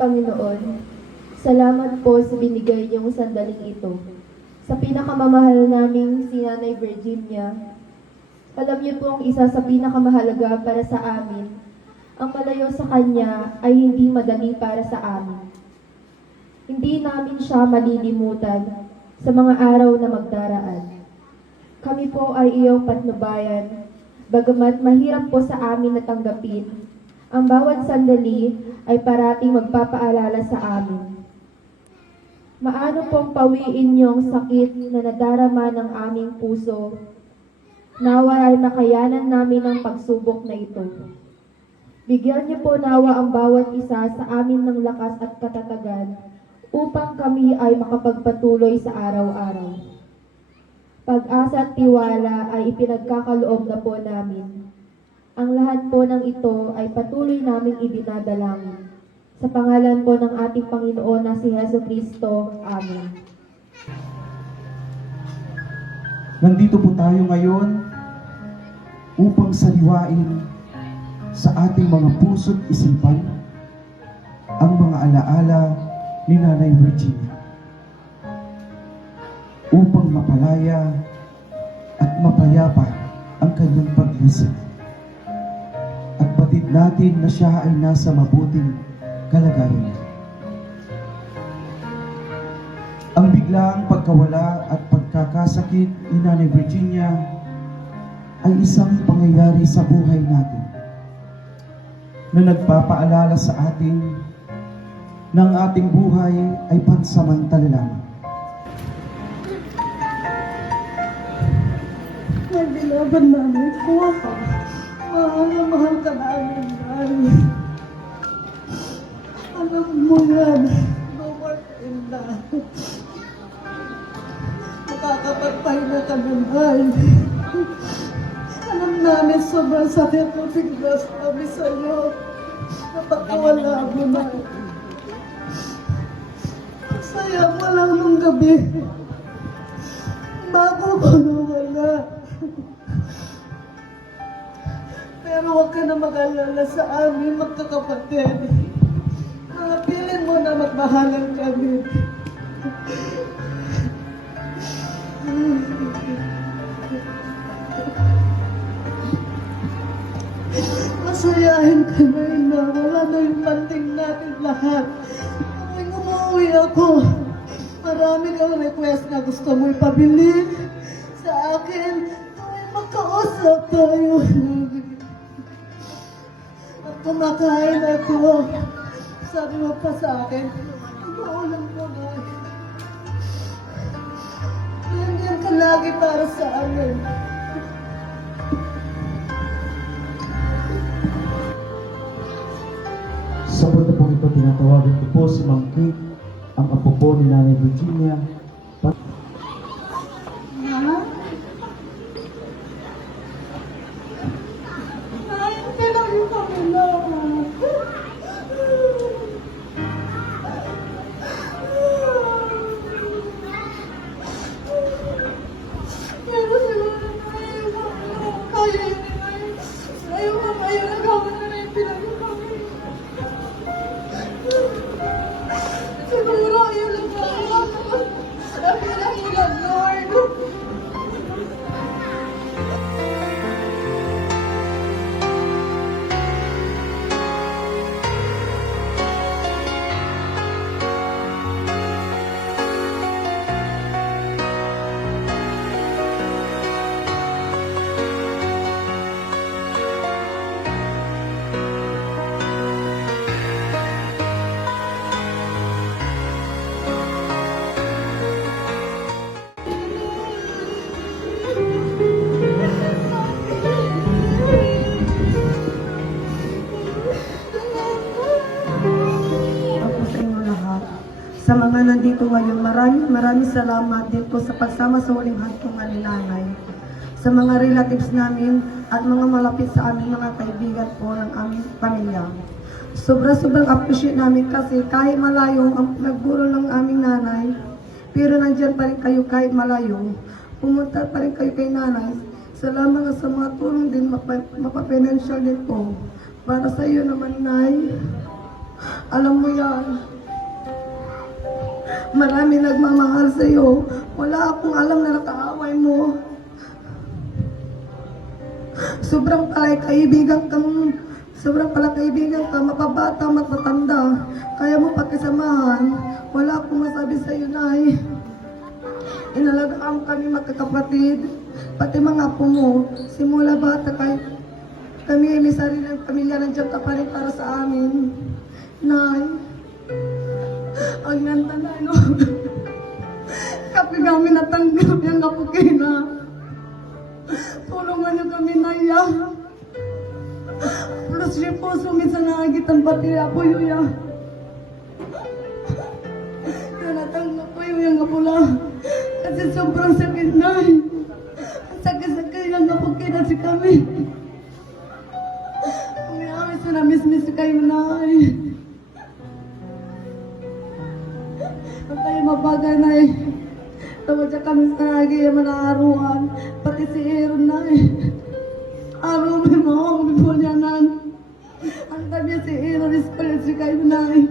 Panginoon, salamat po sa binigay niyong sandaling ito. Sa pinakamamahal naming si Nanay Virginia, alam niyo pong isa sa pinakamahalaga para sa amin, ang malayo sa Kanya ay hindi madali para sa amin. Hindi namin siya malilimutan sa mga araw na magdaraan. Kami po ay iyong patnubayan, bagamat mahirap po sa amin na tanggapin, ang bawat sandali ay parating magpapaalala sa amin. Maano pong pawiin niyong sakit na nadarama ng aming puso, nawa ay makayanan namin ang pagsubok na ito. Bigyan niyo po nawa ang bawat isa sa amin ng lakas at katatagan upang kami ay makapagpatuloy sa araw-araw. Pag-asa at tiwala ay ipinagkakaloob na po namin. Ang lahat po ng ito ay patuloy naming ibinadalangin. Sa pangalan po ng ating Panginoon na si Jesucristo. Amen. Nandito po tayo ngayon upang saliwain sa ating mga puso't isipan ang mga alaala ni Nanay Virginia upang mapalaya at mapayapa ang kanyang pag-isip. At batid natin na siya ay nasa mabuting kalagayan. Ang biglaang pagkawala at pagkakasakit ni Nanay Virginia ay isang pangyayari sa buhay natin na nagpapaalala sa atin na ang ating buhay ay pansamantala lamang. May bilaban namin po. Mahal na mahal ka namin, Nay. Alam mo yan. No more in that. Makakapagpahinga ka na, Nay. Alam namin sobrang sakit mo tiglas kami sa'yo. Napakawala mo na. Saya mo lang nung gabi. Bago ko nawala. Pero huwag ka na mag-alala sa amin, magkakapatid. Piling mo na magmahalan kami. Masayahin ka na, Ina. Wala na yung panting natin lahat. Kung umuwi ako, marami kang request na gusto mo ipabili sa akin. Tuwing magkausap tayo. At kumakain ako. Sabi mo pa sa akin, mag-uulam mo, Nay. Nandiyan ka lagi para sa amin. Sa punto pong ito, tinatawagan ko po si Ma'am Kate, ang apo po ni Nanay Virginia. Nay, kailangan kami lang. Pero siguro, Nay, kaya yun, Nay. Ayaw ka, ayaw na gawin na rin pinag kami. Siguro, ayaw lang gawin. Sabi lang ilan, Lord. Ako sa inyo lahat. Sa mga nandito ngayon, maraming salamat din po sa pagsama sa huling hantungan ni Nanay. Sa mga relatives namin at mga malapit sa aming mga kaibigan po ng aming pamilya. Sobrang appreciate namin kasi kahit malayo ang nagburo ng aming nanay, pero nandyan pa rin kayo kahit malayo. Pumunta pa rin kayo kay Nanay. Salamat sa mga tulong din, mapapinancial din po. Para sa iyo naman, Nay, Alam mo yan. Marami nagmamahal sa'yo. Wala akong alam na nakaaway mo. Sobrang pala kaibigan ka, mapabata, matanda. Kaya mo pakisamahan. Wala akong masabi sa'yo, Nay. Inalagaan kami magkakapatid. Pati mga apo mo. Simula bata kami ay may sariling pamilya, nandiyan ka pa rin para sa amin. Nay, ang ganda na, no? Kapag kami natanggap yung apo kina. Tulungan niyo kami, Naya. Plus yung puso, minsan nakagit ang pati apo yun, ya. Kaya natanggap ko yung apo lang. Kasi sobrang sakit, Nay. Ang sakit-sakit yung apo kina si kami. Ang so na-miss kayo, Nay. Ang tayo mabagay, Nay. Tawad siya kami sa nagiging manaaruan. Pati si Aaron, Nay. Araw may mga umipulyanan. Ang tabi si Aaron, iskalit si kayo, Nay.